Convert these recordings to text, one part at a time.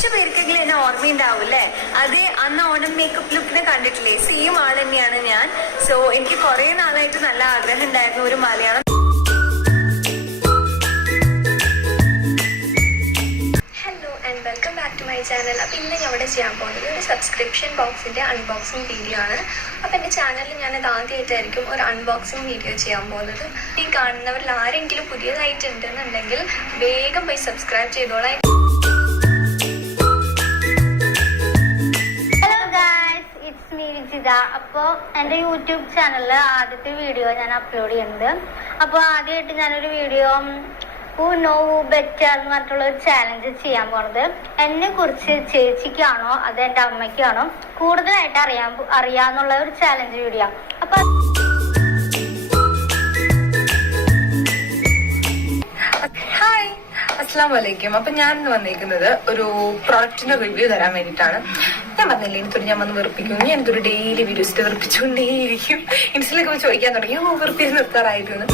കുറച്ച് പേർക്കെങ്കിലും എന്നെ ഓർമ്മയുണ്ടാവൂല്ലേ? അതേ അന്ന് ഓണം മേക്കപ്പ് ലുക്കിനെ കണ്ടിട്ടില്ലേ? സെയിം ആൾ തന്നെയാണ് ഞാൻ. സോ എനിക്ക് കുറെ നാളായിട്ട് നല്ല ആഗ്രഹം ഉണ്ടായിരുന്നു ഒരു Malayalam. Hello and welcome back to my channel. അപ്പോൾ ഇന്ന് ഞാൻ ഇവിടെ ചെയ്യാൻ പോകുന്നത് ഒരു സബ്സ്ക്രിപ്ഷൻ ബോക്സിൻ്റെ അൺബോക്സിങ് വീഡിയോ ആണ്. അപ്പോൾ എൻ്റെ ചാനലിൽ ഞാനത് ആദ്യമായിട്ടായിരിക്കും ഒരു അൺബോക്സിങ് വീഡിയോ ചെയ്യാൻ പോകുന്നത്. ഈ കാണുന്നവരിൽ ആരെങ്കിലും പുതിയതായിട്ടുണ്ടെന്നുണ്ടെങ്കിൽ വേഗം പോയി സബ്സ്ക്രൈബ് ചെയ്തോളാം. അപ്പോൾ എൻ്റെ യൂട്യൂബ് ചാനലിൽ ആദ്യത്തെ വീഡിയോ ഞാൻ അപ്ലോഡ് ചെയ്യുന്നുണ്ട്. അപ്പോൾ ആദ്യമായിട്ട് ഞാനൊരു video who no who better എന്ന് പറഞ്ഞിട്ടുള്ള ഒരു ചാലഞ്ച് ചെയ്യാൻ പോണത്. എന്നെ കുറിച്ച് ചേച്ചിക്കാണോ അത് എൻ്റെ അമ്മയ്ക്കാണോ കൂടുതലായിട്ട് അറിയാന്നുള്ള ഒരു ചാലഞ്ച് വീഡിയോ. അപ്പൊ ഹായ്, അസ്സലാമു അലൈക്കും. അപ്പൊ ഞാൻ ഇന്ന് വന്നിരിക്കുന്നത് ഒരു പ്രോഡക്റ്റിന്റെ റിവ്യൂ തരാൻ വേണ്ടിയിട്ടാണ്. ഞാൻ പറഞ്ഞില്ലേ എനിക്കൊരു ഞാൻ വന്ന് വെറുപ്പിക്കും, എനിക്കൊരു ഡെയിലി വീഡിയോസിട്ട് വെറുപ്പിച്ചുകൊണ്ടേയിരിക്കും. ഇൻസ്റ്റയിലൊക്കെ പോയി ചോദിക്കാൻ തുടങ്ങി വെറുപ്പിച്ച് നിർത്താറായിരുന്നു.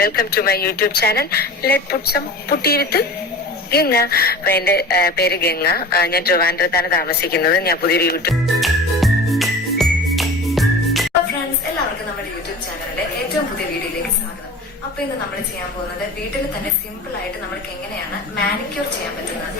Welcome to my YouTube channel let put some പുട്ടിയിരുത്ത് ഗംഗ. അപ്പൊ എന്റെ പേര് ഗംഗ. ഞാൻ ട്രിവാൻഡ്രത്താണ് താമസിക്കുന്നത്. ഞാൻ പുതിയൊരു യൂട്യൂബ് ഫ്രണ്ട്സ്, എല്ലാവർക്കും നമ്മുടെ യൂട്യൂബ് ചാനലിന്റെ ഏറ്റവും പുതിയ വീഡിയോയിലേക്ക് സ്വാഗതം. അപ്പൊ ഇന്ന് നമ്മൾ ചെയ്യാൻ പോകുന്നത് വീട്ടിൽ തന്നെ സിമ്പിൾ ആയിട്ട് നമ്മൾക്ക് എങ്ങനെയാണ് മാനിക്യൂർ ചെയ്യാൻ പറ്റുന്നത്.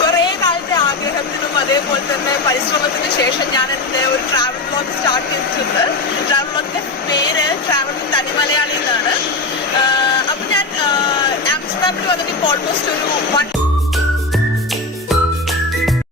കുറെ കാലത്തെ ആഗ്രഹത്തിനും അതേപോലെ തന്നെ പരിശ്രമത്തിന് ശേഷം ഞാൻ എന്റെ ഒരു ട്രാവൽ വ്ലോഗ് സ്റ്റാർട്ട് ചെയ്തിട്ടുണ്ട്. ട്രാവൽ വ്ലോഗിന്റെ പേര് ട്രാവൽ തനി മലയാളി എന്നാണ്. അപ്പൊ ഞാൻ ആംസ്റ്റർഡാമിൽ വന്നിട്ട് ഇപ്പോൾ ഓൾമോസ്റ്റ് ഒരു